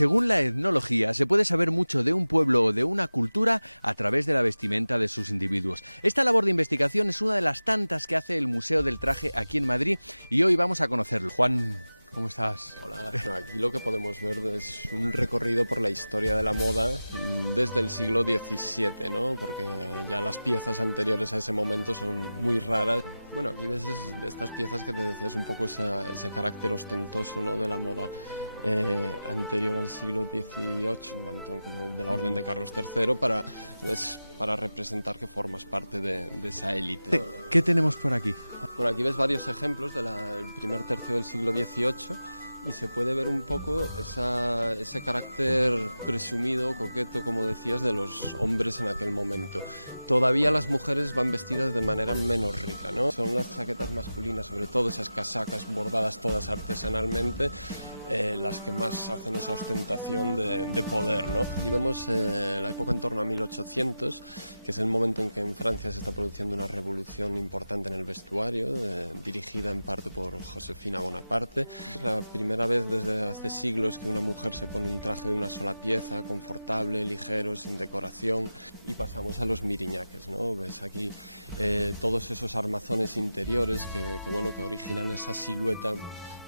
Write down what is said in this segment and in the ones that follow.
Según la etnología, se puede saber mucho de un pueblo o de una cultura a través de la vestimenta de sus individuos. Esta labor de investigación es una de las tantas que hace el Museo del Traje aquí en Madrid y hoy vamos a conocerlo. Juan, ¿cómo estás? Hola, aquí lo que podemos ver es un recorrido por la historia de la moda desde el siglo XVII, ¿no? Porque ya las piezas anteriores a ese momento son muy raras. Bueno, aquí ves estas piezas que te decías un poco ese carácter ostentoso, ¿no? De la moda anterior al siglo XVIII, como de la orden de Carlos III, para representar que formas parte de esa élite. ¿Qué tenemos por aquí? Bueno, aquí ves varios ejemplos del primer tercio del siglo XVIII y se puede ver un poco ese carácter presumido, coqueto, como decías, de los hombres en aquel momento. Todavía las mujeres van vestidas de manera menos rica, ¿no? Son las chaquetas masculinas, sobre todo esas casacas bordadas todas artesanalmente, las que más hacen esa ostentación de poder, ¿no? Y vemos la época en torno a 1800, que es el momento en que en Francia se está produciendo una revolución importante en el vestuario, dirigida en parte por Josefina Bonaparte. Es la primera vez desde hace siglos que una mujer se pone un traje de una sola pieza, confortable, ligero, sin decoración, y pasamos a los miriñaques, ¿no? Ves aquí todos esos armazones interiores que originan esa silueta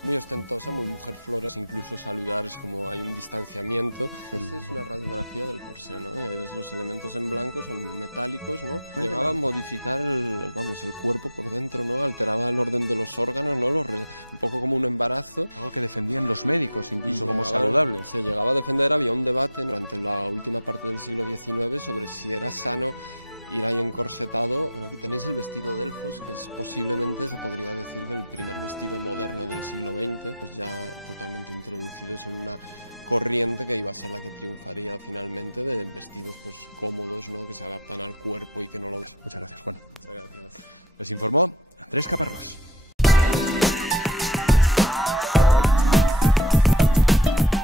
muy ostentosa, muy mujer flores, incluso saludar es como hay un distanciamiento. Esta es una radiografía del corsé, ¿no? Y ahí ves los elementos en blanco, son metálicos, ¿no? Llegaba a modificar el cuerpo por dentro, ¿no? Alteraba el orden de los órganos, ¿no? Un poco como un embarazo. Algo que defendían los médicos, incluso como saludable. Se llegaba a defender, había un debate durante la última parte del siglo XIX sobre si era sano ir ahí encorsetado. Aquí tenéis el vestido Delfos, que es posiblemente, se podría decir, que el primer vestido moderno del siglo XX, pues ya totalmente introducidos en una corriente que iba a ser la que triunfaría finalmente, de vestidos pues cómodos, ¿no? Que se adaptan al cuerpo y que no lo... Muchas gracias, Juan. Muchas gracias. Les informó Andrés Caparrós.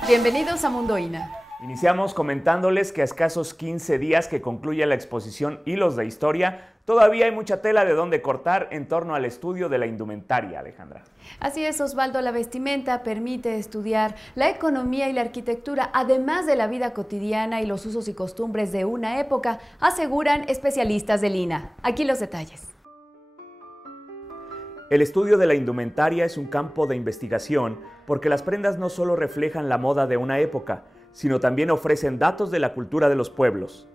Bienvenidos a Mundo INA. Iniciamos comentándoles que a escasos 15 días que concluya la exposición Hilos de Historia, todavía hay mucha tela de donde cortar en torno al estudio de la indumentaria, Alejandra. Así es, Osvaldo, la vestimenta permite estudiar la economía y la arquitectura, además de la vida cotidiana y los usos y costumbres de una época, aseguran especialistas del INA. Aquí los detalles. El estudio de la indumentaria es un campo de investigación porque las prendas no solo reflejan la moda de una época, sino también ofrecen datos de la cultura de los pueblos.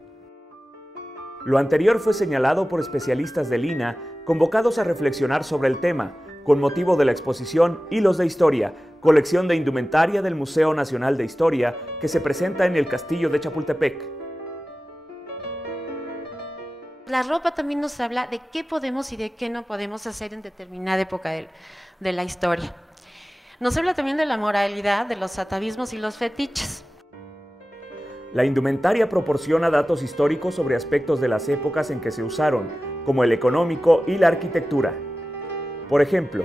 Lo anterior fue señalado por especialistas del INA convocados a reflexionar sobre el tema, con motivo de la exposición Hilos de Historia, colección de indumentaria del Museo Nacional de Historia, que se presenta en el Castillo de Chapultepec. La ropa también nos habla de qué podemos y de qué no podemos hacer en determinada época de la historia. Nos habla también de la moralidad, de los atavismos y los fetiches. La indumentaria proporciona datos históricos sobre aspectos de las épocas en que se usaron, como el económico y la arquitectura. Por ejemplo,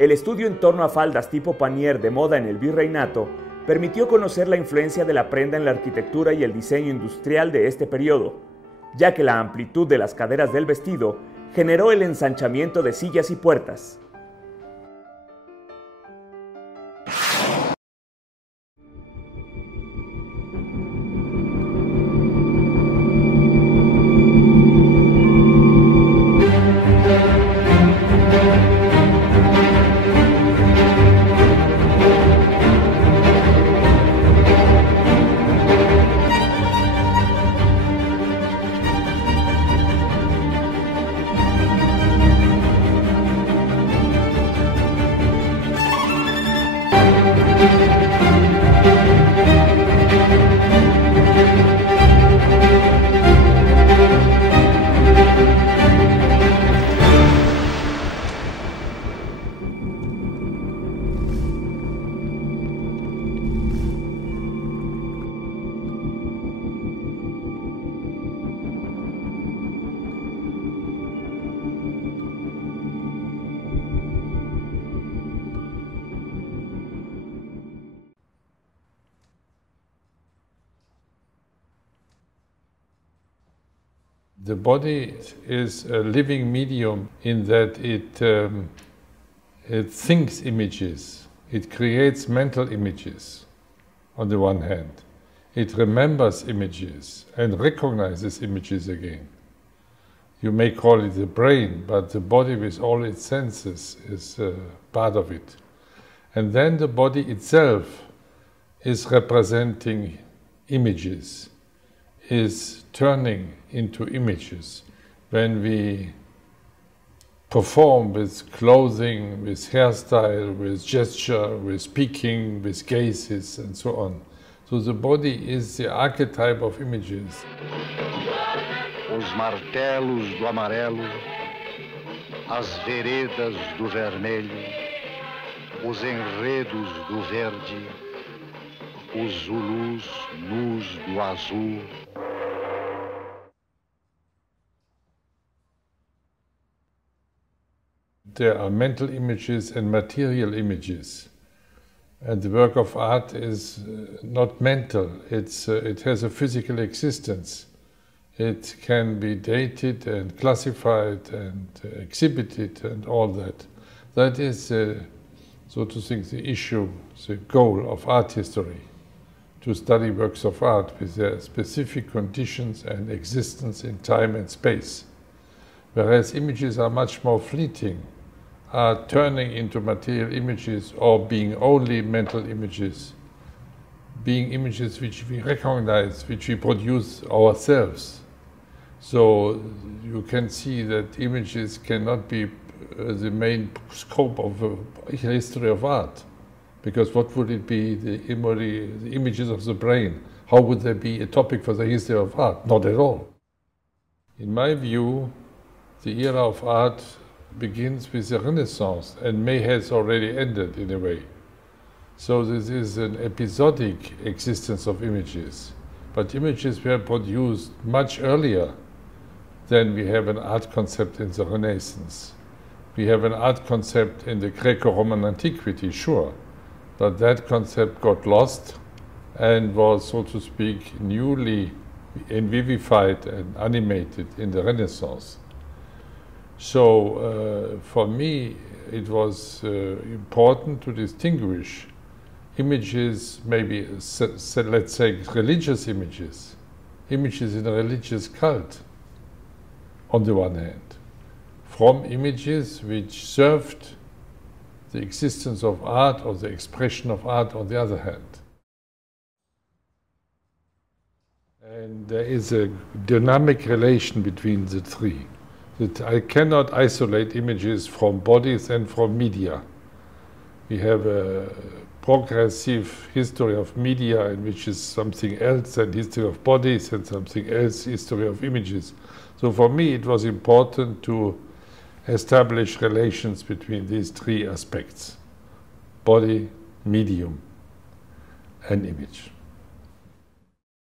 el estudio en torno a faldas tipo panier de moda en el virreinato permitió conocer la influencia de la prenda en la arquitectura y el diseño industrial de este periodo, ya que la amplitud de las caderas del vestido generó el ensanchamiento de sillas y puertas. The body is a living medium in that it thinks images, it creates mental images on the one hand. It remembers images and recognizes images again. You may call it the brain, but the body with all its senses is part of it. And then the body itself is representing images, is turning into images. When we perform with clothing, with hairstyle, with gesture, with speaking, with gazes, and so on. So the body is the archetype of images. Os martelos do amarelo, as veredas do vermelho, os enredos do verde, os zulus nus do azul. There are mental images and material images. And the work of art is not mental, it has a physical existence. It can be dated and classified and exhibited and all that. That is, so to think, the issue, the goal of art history, to study works of art with their specific conditions and existence in time and space. Whereas images are much more fleeting, are turning into material images or being only mental images, being images which we recognize, which we produce ourselves. So you can see that images cannot be the main scope of a history of art, because what would it be, the images of the brain? How would they be a topic for the history of art? Not at all. In my view, the era of art begins with the Renaissance and may has already ended in a way. So this is an episodic existence of images, but images were produced much earlier than we have an art concept in the Renaissance. We have an art concept in the Greco-Roman antiquity, sure, but that concept got lost and was, so to speak, newly vivified and animated in the Renaissance. So for me, it was important to distinguish images, maybe, let's say, religious images, images in a religious cult, on the one hand, from images which served the existence of art or the expression of art on the other hand. And there is a dynamic relation between the three. That I cannot isolate images from bodies and from media. We have a progressive history of media, in which is something else, and history of bodies, and something else, history of images. So for me, it was important to establish relations between these three aspects: body, medium, and image.